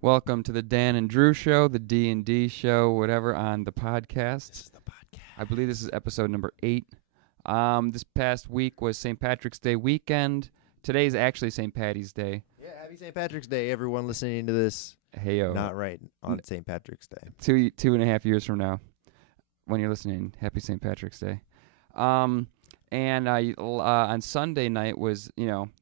Welcome to the Dan and Drew show, the D&D show, whatever, on the podcast. This is the podcast. I believe this is episode number 8. This past week was St. Patrick's Day weekend. Today is actually St. Patty's Day. Yeah, happy St. Patrick's Day, everyone listening to this. Heyo. Not right on St. Patrick's Day. 2.5 years from now, when you're listening, happy St. Patrick's Day. And on Sunday night was,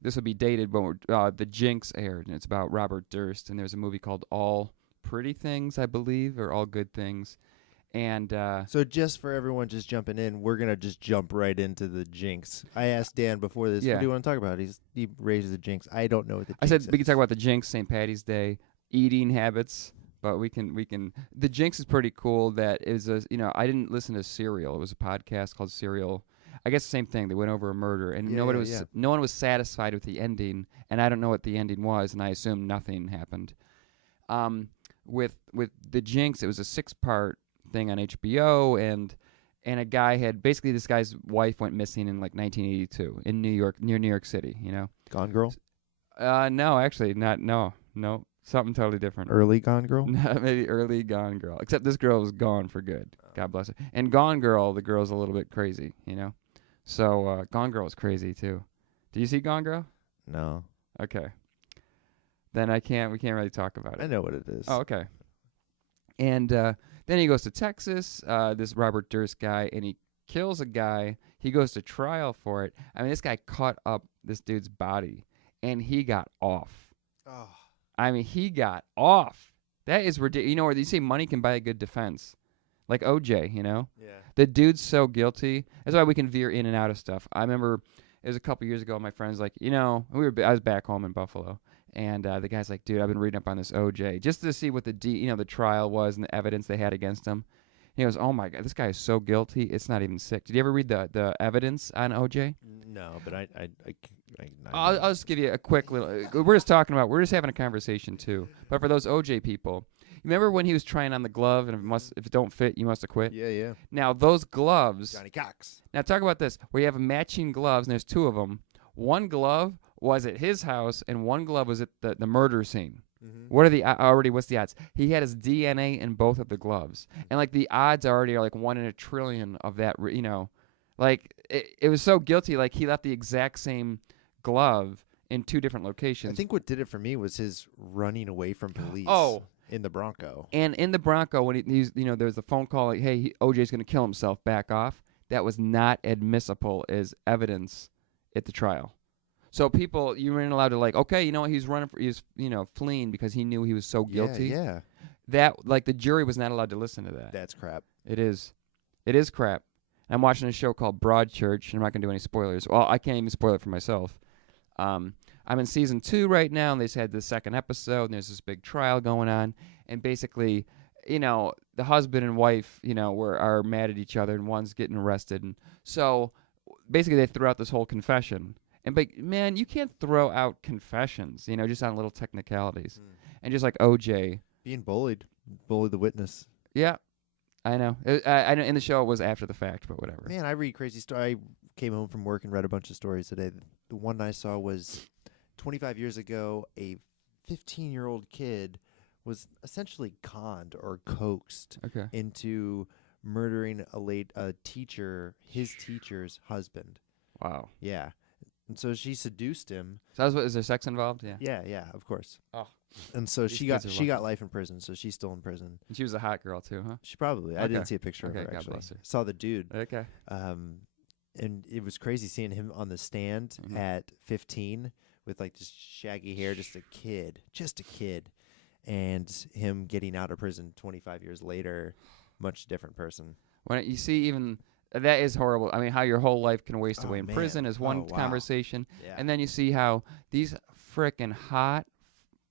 this would be dated, but The Jinx aired, and it's about Robert Durst, and there's a movie called All Pretty Things, I believe, or All Good Things. And so just for everyone just jumping in, we're going to just jump right into The Jinx. I asked Dan before this, what do you want to talk about? He raises The Jinx. I don't know what The Jinx is. I said we can talk about The Jinx, St. Patty's Day, eating habits, but we can. The Jinx is pretty cool. That is I didn't listen to Serial. It was a podcast called Serial. I guess the same thing. They went over a murder, and no one was satisfied with the ending, and I don't know what the ending was, and I assume nothing happened. With The Jinx, it was a 6-part thing on HBO, and a guy had basically this guy's wife went missing in like 1982 in New York, near New York City. Gone Girl? No, actually not. No, something totally different. Early Gone Girl? Maybe early Gone Girl. Except this girl was gone for good. God bless her. And Gone Girl, the girl's a little bit crazy, So Gone Girl is crazy too. Do you see Gone Girl? No. Okay. Then we can't really talk about it. I know what it is. Oh, okay. And then he goes to Texas, this Robert Durst guy, and he kills a guy. He goes to trial for it. I mean, this guy cut up this dude's body, and he got off. Oh. I mean, he got off. That is ridiculous. Where you say money can buy a good defense. Like OJ, Yeah. The dude's so guilty. That's why we can veer in and out of stuff. I remember it was a couple years ago, my friend's like, I was back home in Buffalo, and the guy's like, dude, I've been reading up on this OJ just to see what the trial was and the evidence they had against him. He goes, oh my God, this guy is so guilty, it's not even sick. Did you ever read the evidence on OJ? No, but I'll just give you a quick little. We're just having a conversation too. But for those OJ people, remember when he was trying on the glove, and if it don't fit, you must have quit? Yeah. Now, those gloves. Johnny Cox. Now, talk about this. Where you have matching gloves, and there's 2 of them. One glove was at his house, and one glove was at the murder scene. Mm-hmm. What's the odds? He had his DNA in both of the gloves. And, the odds already are, 1 in a trillion of that, it was so guilty, he left the exact same glove in 2 different locations. I think what did it for me was his running away from police. Oh. In the Bronco. And in the Bronco, when he's, there was a phone call like, hey, OJ's going to kill himself, back off. That was not admissible as evidence at the trial. So people, you weren't allowed to okay, he's running he was, fleeing because he knew he was so guilty. Yeah. That, the jury was not allowed to listen to that. That's crap. It is crap. I'm watching a show called Broadchurch, and I'm not going to do any spoilers. Well, I can't even spoil it for myself. I'm in season 2 right now, and they just had the 2nd episode, and there's this big trial going on. And basically, the husband and wife, are mad at each other, and one's getting arrested. And so basically they threw out this whole confession. But, man, you can't throw out confessions, just on little technicalities. And just like OJ. Being bullied the witness. Yeah, I know. I know in the show it was after the fact, but whatever. Man, I read crazy stories. I came home from work and read a bunch of stories today. The one I saw was 25 years ago, a 15-year-old kid was essentially conned or coaxed into murdering a teacher, his teacher's husband. Wow. Yeah. And so she seduced him. So is there sex involved? Yeah. Yeah, of course. Oh. And so she got life in prison, so she's still in prison. And she was a hot girl too, huh? She probably. I didn't see a picture of her, God actually. Bless her. Saw the dude. Okay. And it was crazy seeing him on the stand at 15 with this shaggy hair, just a kid. And him getting out of prison 25 years later, much different person. When you see even that is horrible. I mean, how your whole life can waste away in prison is one conversation. Yeah. And then you see how these frickin'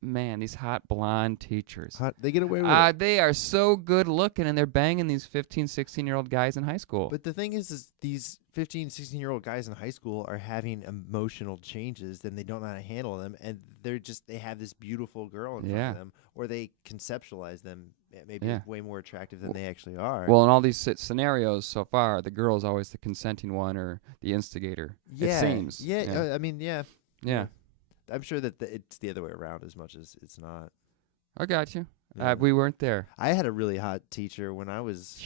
these hot blonde teachers. They get away with it. They are so good looking, and they're banging these 15, 16-year-old guys in high school. But the thing is these 15, 16-year-old guys in high school are having emotional changes, and they don't know how to handle them, and they have this beautiful girl in front of them, or they conceptualize them maybe way more attractive than they actually are. Well, in all these scenarios so far, the girl is always the consenting one or the instigator. Yeah. It seems. Yeah. I mean, yeah. Yeah. I'm sure that it's the other way around as much as it's not. I got you. Yeah. We weren't there. I had a really hot teacher when I was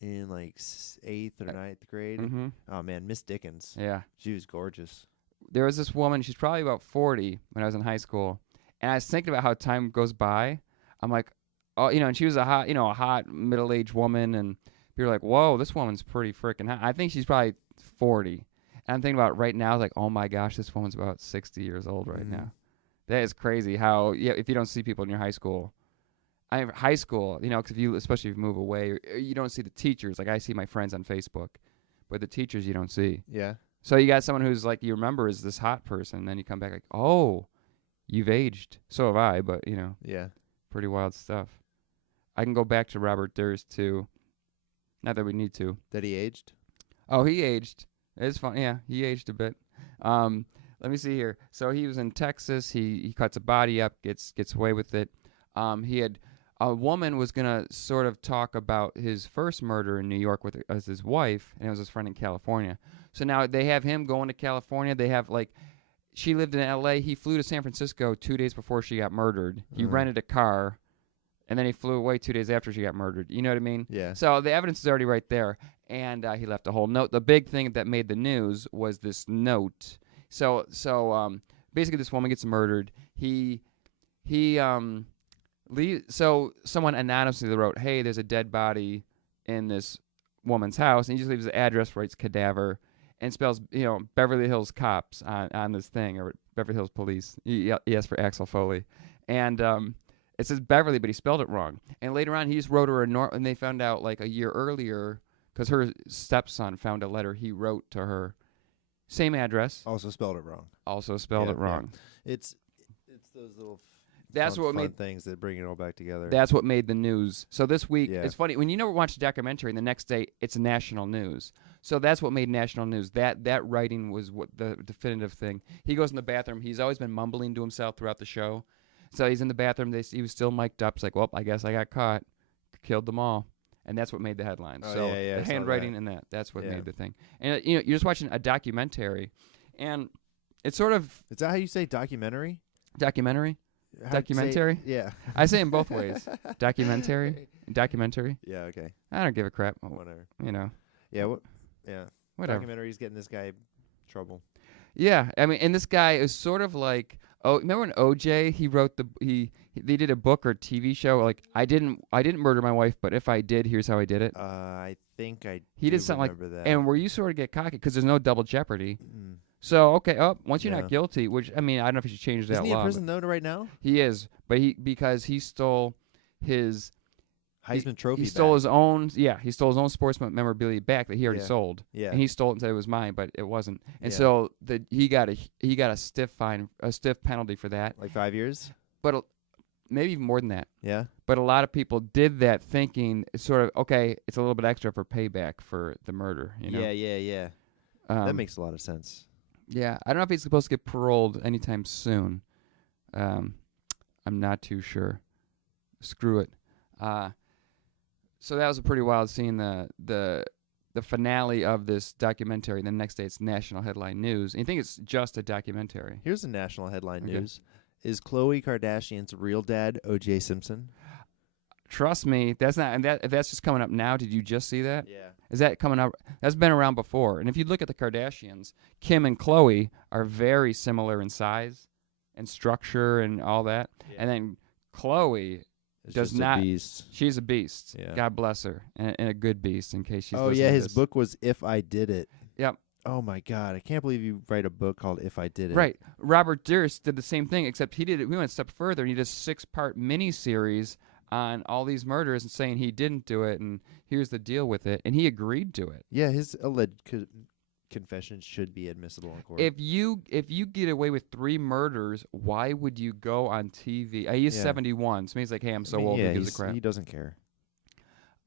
in like 8th or 9th grade. Mm-hmm. Oh man, Miss Dickens. Yeah. She was gorgeous. There was this woman. She's probably about 40 when I was in high school, and I was thinking about how time goes by. I'm like, oh, and she was a hot middle-aged woman, and people were like, whoa, this woman's pretty freaking hot. I think she's probably 40. And I'm thinking about it right now, like, oh my gosh, this woman's about 60 years old right now. That is crazy. How if you don't see people in your high school. High school, because especially if you move away, or you don't see the teachers. Like I see my friends on Facebook, but the teachers you don't see. Yeah. So you got someone who's like you remember is this hot person, and then you come back like, oh, you've aged. So have I, but Yeah. pretty wild stuff. I can go back to Robert Durst too. Not that we need to. That he aged? Oh, he aged. It's fun. Yeah, he aged a bit. Let me see here. So he was in Texas. He cuts a body up, gets away with it. He had a woman was gonna sort of talk about his first murder in New York as his wife, and it was his friend in California. So now they have him going to California. They have she lived in L.A. He flew to San Francisco 2 days before she got murdered. He rented a car, and then he flew away 2 days after she got murdered. You know what I mean? Yeah. So the evidence is already right there, and he left a whole note. The big thing that made the news was this note. So basically, this woman gets murdered. So someone anonymously wrote, "Hey, there's a dead body in this woman's house," and he just leaves the address, writes cadaver, and spells Beverly Hills Cops on this thing, or Beverly Hills Police. He asked for Axel Foley, and it says Beverly, but he spelled it wrong. And later on, he just wrote her and they found out like a year earlier because her stepson found a letter he wrote to her, same address, Also spelled it wrong. also spelled it wrong. Yeah. It's those little That's fun, what fun made things that bring it all back together. That's what made the news. So this week, Yeah. it's funny when you never watch a documentary and the next day it's national news. So that's what made national news. That writing was what the definitive thing. He goes in the bathroom. He's always been mumbling to himself throughout the show. So he's in the bathroom. He was still mic'd up. It's like, well, I guess I got caught. Killed them all. And that's what made the headlines. Oh, so yeah, the I saw handwriting that. and that's what Yeah. made the thing. And you're just watching a documentary, and it's sort of Is that how you say documentary? documentary. How'd you say- Documentary? Yeah. I say in both ways. Documentary. Yeah, okay. I don't give a crap. Whatever. Yeah, Yeah. whatever. Documentary's getting this guy trouble. Yeah, I mean, and this guy is sort of like, remember when OJ he wrote they did a book or TV show like I didn't murder my wife, but if I did, here's how I did it. I think I He do did something remember that. And where you sort of get cocky because there's no double jeopardy. Mm. So okay, once you're Yeah. not guilty, which I mean, I don't know if you should change that Isn't he in law. prison though right now? He is, but because he stole his Heisman Trophy. he stole back. his own he stole his own sports memorabilia back that he already Yeah. sold. Yeah. And he stole it and said it was mine, but it wasn't. And Yeah. so he got a stiff fine, a stiff penalty for that. Like 5 years. But maybe even more than that. Yeah. But a lot of people did that thinking it's sort of okay. It's a little bit extra for payback for the murder. Yeah. That makes a lot of sense. Yeah, I don't know if he's supposed to get paroled anytime soon. I'm not too sure. Screw it. So that was a pretty wild scene. The finale of this documentary. The next day, it's national headline news. And you think it's just a documentary? Here's the national headline Okay. news: Is Khloe Kardashian's real dad O.J. Simpson? Trust me, that's not. And if that's just coming up now. Did you just see that? Yeah. Is that coming up? That's been around before. And if you look at the Kardashians, Kim and Khloe are very similar in size and structure and all that. And then Khloe It's does just not. A beast. She's a beast. Yeah. God bless her, and a good beast. In case she's. Oh listening yeah, to his this. book was If I Did It. Yep. Oh my God, I can't believe you write a book called If I Did It. Right. Robert Durst did the same thing, except he went a step further, and he did a 6-part miniseries on all these murders and saying he didn't do it, and here's the deal with it, and he agreed to it. Yeah, his alleged confessions should be admissible in court. If you get away with 3 murders, why would you go on TV? He's Yeah. 71, so he's like, hey, I'm so I mean, old. yeah, Who gives a crap? he doesn't care.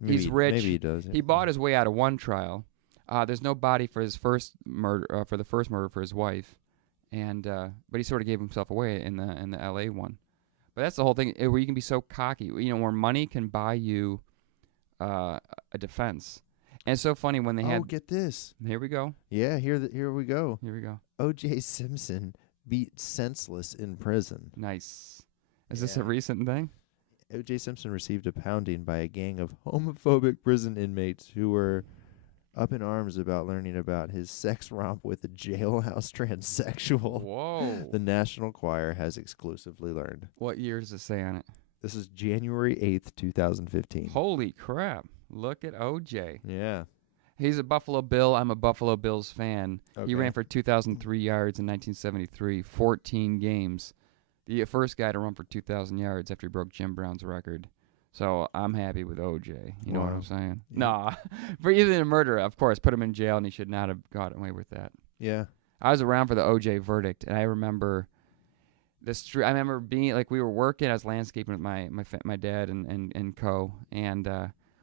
He's rich. Maybe he does. He bought his way out of one trial. There's no body for his first murder, for the first murder for his wife, and but he sort of gave himself away in the L.A. one. But that's the whole thing, where you can be so cocky, where money can buy you a defense. And it's so funny when they had. get this. Here we go. Yeah, here we go. Here we go. O.J. Simpson beat senseless in prison. Nice. Is this a Yeah. recent thing? O.J. Simpson received a pounding by a gang of homophobic prison inmates who were up in arms about learning about his sex romp with a jailhouse transsexual. Whoa. The National Choir has exclusively learned. What year does it say on it? This is January 8th, 2015. Holy crap. Look at OJ. Yeah. He's a Buffalo Bill. I'm a Buffalo Bills fan. Okay. He ran for 2,003 yards in 1973, 14 games. The first guy to run for 2,000 yards after he broke Jim Brown's record. So I'm happy with OJ. You know what Wow. I'm saying? Yeah. Nah. For even a murder, of course, put him in jail, and he should not have gotten away with that. Yeah. I was around for the OJ verdict, and I remember the street. I remember being like, we were working. I was landscaping with my dad and co, and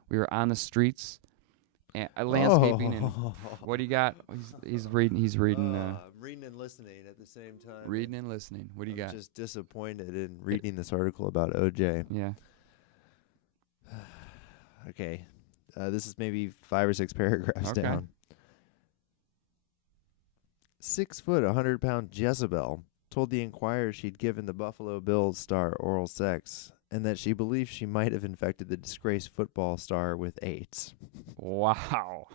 we were on the streets, and landscaping. And what do you got? He's reading. He's reading. Reading and listening at the same time. Reading and listening. What do you got? Just disappointed in reading this article about OJ. Yeah. Okay. This is maybe 5 or 6 paragraphs Okay. down. 6 foot, 100-pound Jezebel told the Inquirer she'd given the Buffalo Bills star oral sex and that she believed she might have infected the disgraced football star with AIDS. Wow.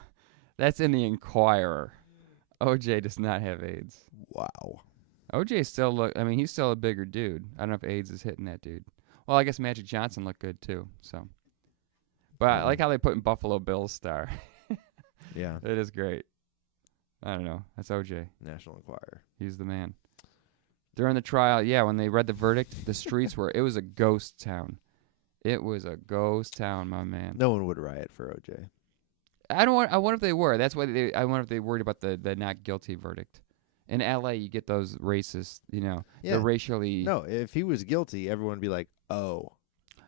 That's in the Inquirer. OJ does not have AIDS. Wow. OJ still he's still a bigger dude. I don't know if AIDS is hitting that dude. Well, I guess Magic Johnson looked good too, so. But I like how they put in Buffalo Bills star. Yeah. It is great. I don't know. That's OJ. National Enquirer. He's the man. During the trial, yeah, when they read the verdict, the streets it was a ghost town. It was a ghost town, my man. No one would riot for OJ. I wonder if they were. That's why I wonder if they worried about the not guilty verdict. In LA, you get those racist, Yeah. the racially. No, if he was guilty, everyone would be like, "Oh,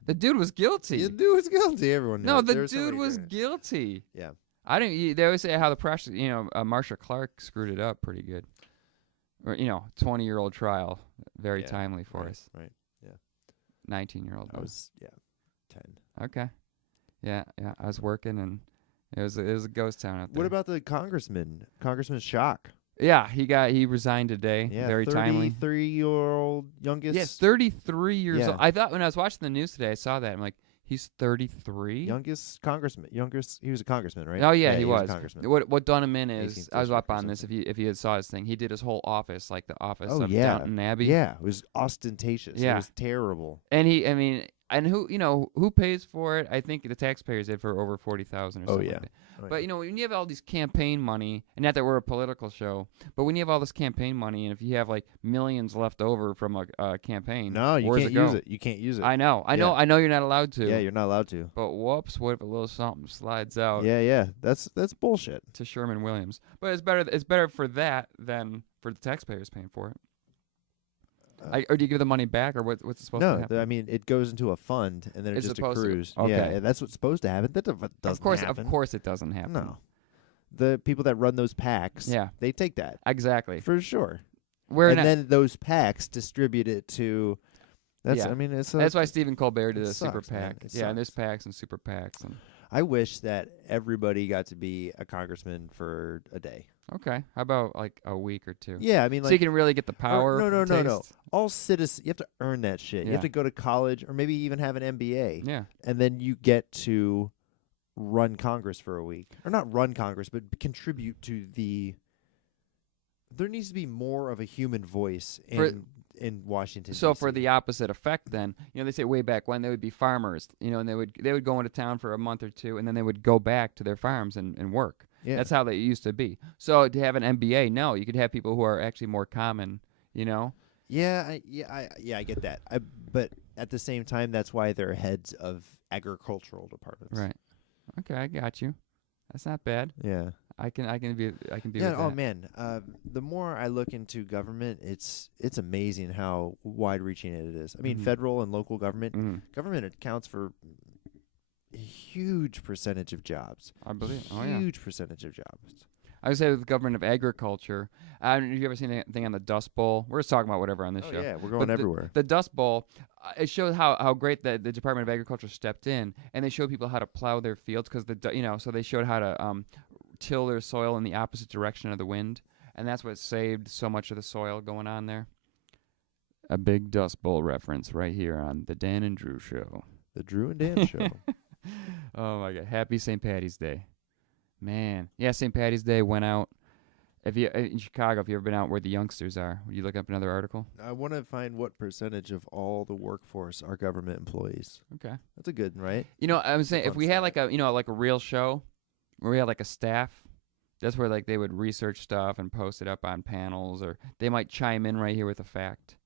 The dude was guilty. the dude was guilty." Everyone knew. No, it. the There was dude somebody was there. guilty. Yeah. I didn't. They always say how the process, Marsha Clark screwed it up pretty good. Or 20-year-old trial, very Yeah, timely for right, us. Right. 19-year-old. I was 10. Okay. Yeah. I was working, and it was a ghost town out there. What about the Congressman Schock? Yeah, he resigned today. Yeah, Very timely. 33-year-old youngest. Yes, 33 years Yeah. old. I thought when I was watching the news today, I saw that. I'm like, he's 33. Youngest congressman. He was a congressman, right? Oh yeah, he was was. a congressman. What done him in is 18th I was district up or on this. If he had saw his thing, he did his whole office, like the office Oh, of yeah. Downton Abbey. Yeah, it was ostentatious. Yeah. It was terrible. And who pays for it? I think the taxpayers did for over 40,000 or Oh, something. yeah. Like that. Oh, But yeah. when you have all these campaign money, and not that we're a political show, but when you have all this campaign money, and if you have like millions left over from a campaign, No, you where's can't it go? use it. You can't use it. I know you're not allowed to. Yeah, you're not allowed to. But whoops, what if a little something slides out Yeah. That's bullshit. to Sherman Williams? But it's better for that than for the taxpayers paying for it. Or do you give the money back, or what's it supposed to No, happen? I mean it goes into a fund and then it It's just supposed to. accrues. Okay. Yeah, and that's what's supposed to happen. That doesn't happen. Of course, it doesn't happen. No. The people that run those PACs, Yeah. they take that Exactly. for sure. We're And not. then those PACs distribute it to. That's. Yeah. I mean, it's. That's why Stephen Colbert did it a super sucks, man. PAC. It Yeah, and there's sucks. PACs and super PACs. And I wish that everybody got to be a congressman for a day. okay, how about like a week or two? Yeah, I mean, So like you can really get the power. no, and no. taste? all citizens. You have to earn that shit. You Yeah. have to go to college or maybe even have an MBA, Yeah. and then you get to run Congress for a week, or not run Congress, but contribute to the. There needs to be more of a human voice in Washington. So DC. for the opposite effect, then they say way back when they would be farmers, and they would go into town for a month or two, and then they would go back to their farms and work. yeah. That's how they used to be. So to have an MBA, no, you could have people who are actually more common. I get that. But at the same time, that's why they're heads of agricultural departments. Right. Okay, I got you. That's not bad. Yeah. I can be Yeah. with Oh that. man. The more I look into government, it's amazing how wide-reaching it is. I mean, Mhm. federal and local government. Mhm. Government accounts for a huge percentage of jobs. I believe. Oh yeah. Huge percentage of jobs. I would say with the government of agriculture. Have you ever seen anything on the Dust Bowl? We're just talking about whatever on this Oh show. yeah, we're But going everywhere. The Dust Bowl, it showed how great the Department of Agriculture stepped in, and they showed people how to plow their fields because so they showed how to till their soil in the opposite direction of the wind, and that's what saved so much of the soil going on there. A big Dust Bowl reference right here on the Dan and Drew Show. The Drew and Dan Show. Oh my God! Happy St. Patty's Day, man. Yeah, St. Patty's Day went out. If you in Chicago, if you ever been out where the youngsters are, would you look up another article? I want to find what percentage of all the workforce are government employees. Okay. That's a good one, right? You know, I'm saying if Fun we had stat. like a like a real show where we had like a staff, that's where like they would research stuff and post it up on panels, or they might chime in right here with a fact.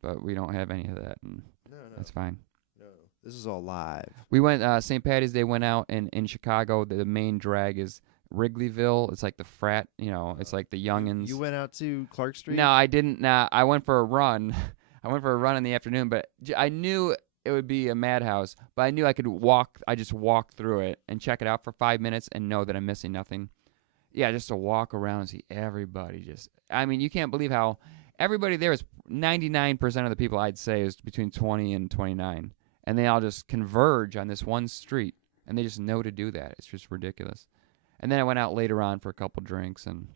But we don't have any of that, and No. that's fine. No. This is all live. We went St. Patty's Day went out in Chicago. The main drag is Wrigleyville. It's like the frat, it's like the youngins. You went out to Clark Street? No, I didn't. Nah, I went for a run. I went for a run in the afternoon, but I knew it would be a madhouse. But I knew I could walk. I just walked through it and check it out for 5 minutes and know that I'm missing nothing. Yeah, just to walk around and see everybody. I mean, you can't believe how everybody there is. 99% of the people I'd say is between 20 and 29, and they all just converge on this one street, and they just know to do that. It's just ridiculous. And then I went out later on for a couple drinks, and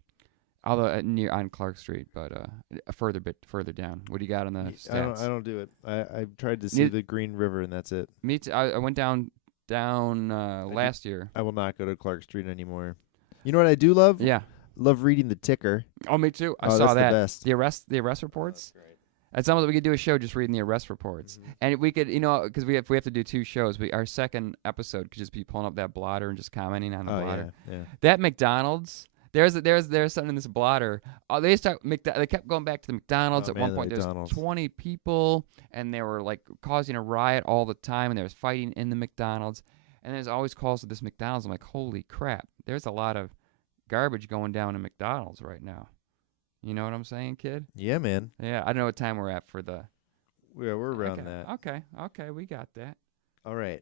although on Clark Street, but a further down. What do you got on the stats? I don't do it. I tried to see the Green River, and that's it. Me too. I went down last year. I will not go to Clark Street anymore. You know what I do love? Yeah. Love reading the ticker. Oh, me too. I Oh, saw that's that. the best. The arrest reports. Oh, that's great. That's almost we could do a show just reading the arrest reports, and we could, because we have to do 2 shows. Our second episode could just be pulling up that blotter and just commenting on the blotter. Yeah. That McDonald's, there's something in this blotter. Oh, they kept going back to the McDonald's. At one point, there was 20 people, and they were like causing a riot all the time, and there was fighting in the McDonald's. And there's always calls to this McDonald's. I'm like, holy crap! There's a lot of garbage going down in McDonald's right now. You know what I'm saying, kid? Yeah, man. Yeah, I don't know what time we're at for the. Yeah, we're around that. Okay, we got that. All right.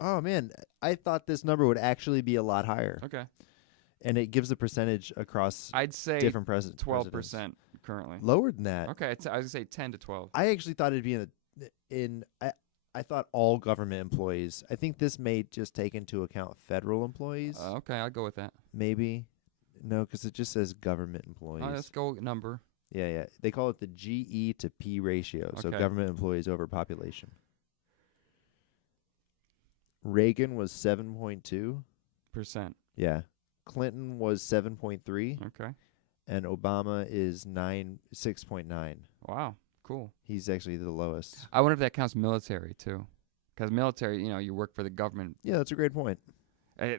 Oh man, I thought this number would actually be a lot higher. Okay. And it gives a percentage across I'd say different presidents. 12% currently. Lower than that. Okay, I was gonna say 10 to 12. I actually thought it'd be I thought all government employees. I think this may just take into account federal employees. Okay, I'll go with that. Maybe. No, because it just says government employees. Let's go number. Yeah. They call it the GE to P ratio, so Okay. government employees over population. Reagan was 7.2. Percent. Yeah. Clinton was 7.3, Okay. and Obama is 6.9. Wow. Cool. He's actually the lowest. I wonder if that counts military too, because military, you work for the government. Yeah, that's a great point.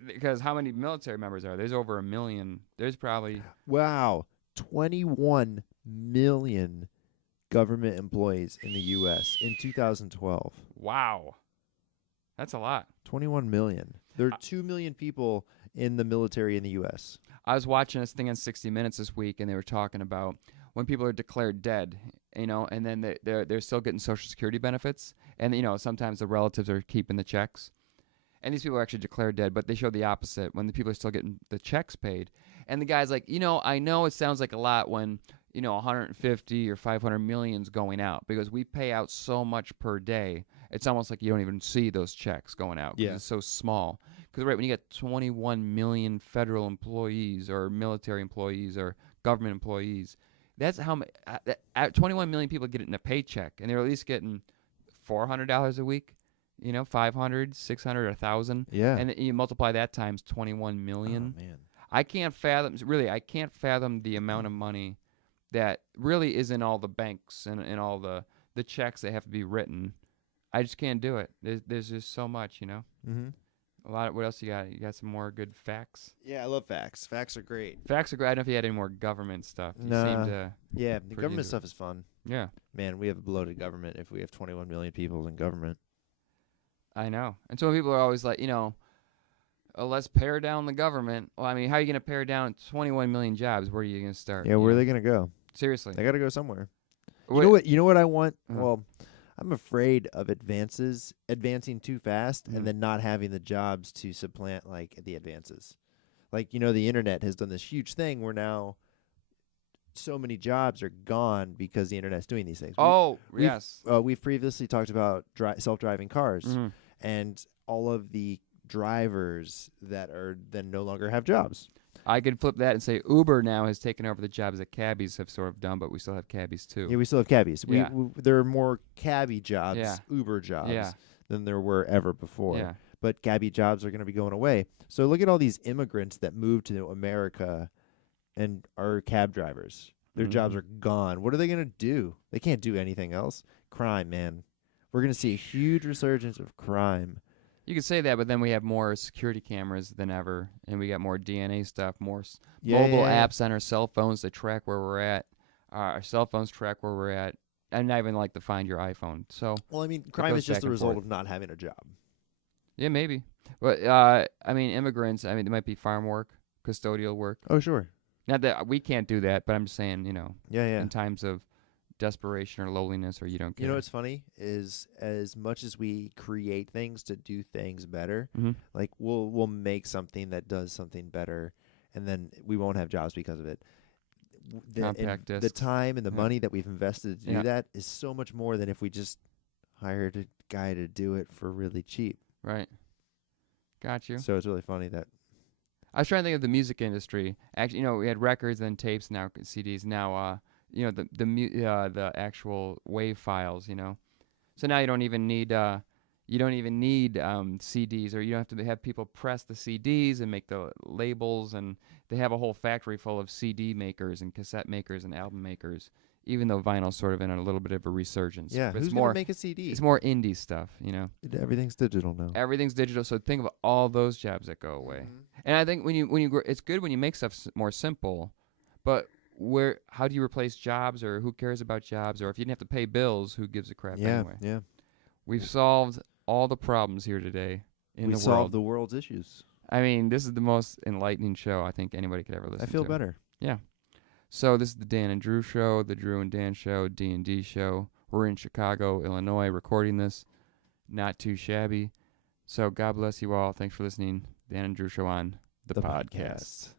Because how many military members are there? There's over 1 million. There's probably. Wow. 21 million government employees in the U.S. in 2012. Wow. That's a lot. 21 million. There are 2 million people in the military in the U.S. I was watching this thing on 60 Minutes this week, and they were talking about when people are declared dead, and then they're still getting Social Security benefits, and sometimes the relatives are keeping the checks, and these people are actually declared dead, but they show the opposite when the people are still getting the checks paid, and the guy's like, I know it sounds like a lot when 150 or 500 million's going out because we pay out so much per day. It's almost like you don't even see those checks going out because it's so small. Because when you get 21 million federal employees or military employees or government employees, that's how 21 million people get it in a paycheck, and they're at least getting $400 a week, 500, 600, 1,000. Yeah. And you multiply that times 21 million. Oh, man. I can't fathom the amount of money that really is in all the banks and all the checks that have to be written. I just can't do it. There's just so much, Mm-hmm. A lot of, what else you got? You got some more good facts? Yeah, I love facts. Facts are great. Facts are great. I don't know if you had any more government stuff. You Nah. seem to, Yeah, the Pretty government into stuff is fun. yeah, Man, we have a bloated government if we have 21 million people in government. I know. And so people are always like, let's pare down the government. Well, I mean, how are you going to pare down 21 million jobs? Where are you going to start? Yeah, where are they going to go? Seriously. They got to go somewhere. What- You know what I want? Uh-huh. Well, I'm afraid of advancing too fast Mhm. and then not having the jobs to supplant the advances. The internet has done this huge thing where now so many jobs are gone because the internet's doing these things. yes. We've previously talked about self-driving cars Mhm. and all of the drivers that are then no longer have jobs. I could flip that and say Uber now has taken over the jobs that cabbies have sort of done, but we still have cabbies too. Yeah, we still have cabbies. Yeah. There are more cabbie jobs, Yeah. Uber jobs, Yeah. than there were ever before. Yeah. But cabbie jobs are going to be going away. So look at all these immigrants that moved to America and are cab drivers. Their jobs Mhm. are gone. What are they going to do? They can't do anything else. Crime, man. We're going to see a huge resurgence of crime. You could say that, but then we have more security cameras than ever, and we got more DNA stuff, more mobile apps on our cell phones that track where we're at. Our cell phones track where we're at, and not even like to find your iPhone. So, Well, I mean, crime goes is just back the and result forth. of not having a job. yeah, maybe. But I mean, immigrants. I mean, it might be farm work, custodial work. Oh, sure. Not that we can't do that, but I'm just saying, Yeah. in times of desperation or lowliness, or you don't care. You know what's funny is as much as we create things to do things better, Mm-hmm. like we'll make something that does something better, and then we won't have jobs because of it. Compact The discs. time and the Yeah. money that we've invested to do Yeah. that is so much more than if we just hired a guy to do it for really cheap. Right. Got you. So it's really funny that I was trying to think of the music industry. Actually, we had records and tapes, now CDs. Now, the actual WAV files. So now you don't even need CDs, or you don't have to have people press the CDs and make the labels, and they have a whole factory full of CD makers and cassette makers and album makers. Even though vinyl's sort of in a little bit of a resurgence. yeah, But who's it's gonna more make a CD? it's more indie stuff. Everything's digital now. Everything's digital, so think of all those jobs that go away. Mhm. And I think when you grow, it's good when you make stuff more simple, but how do you replace jobs, or who cares about jobs, or if you didn't have to pay bills, who gives a crap Yeah, anyway? yeah. We've solved all the problems here today in We the solved world. the world's issues. I mean, this is the most enlightening show I think anybody could ever listen I to. feel better. Yeah. So this is the Dan and Drew Show, the Drew and Dan Show, D&D Show. We're in Chicago, Illinois, recording this. Not too shabby. So God bless you all. Thanks for listening. Dan and Drew Show on the podcast.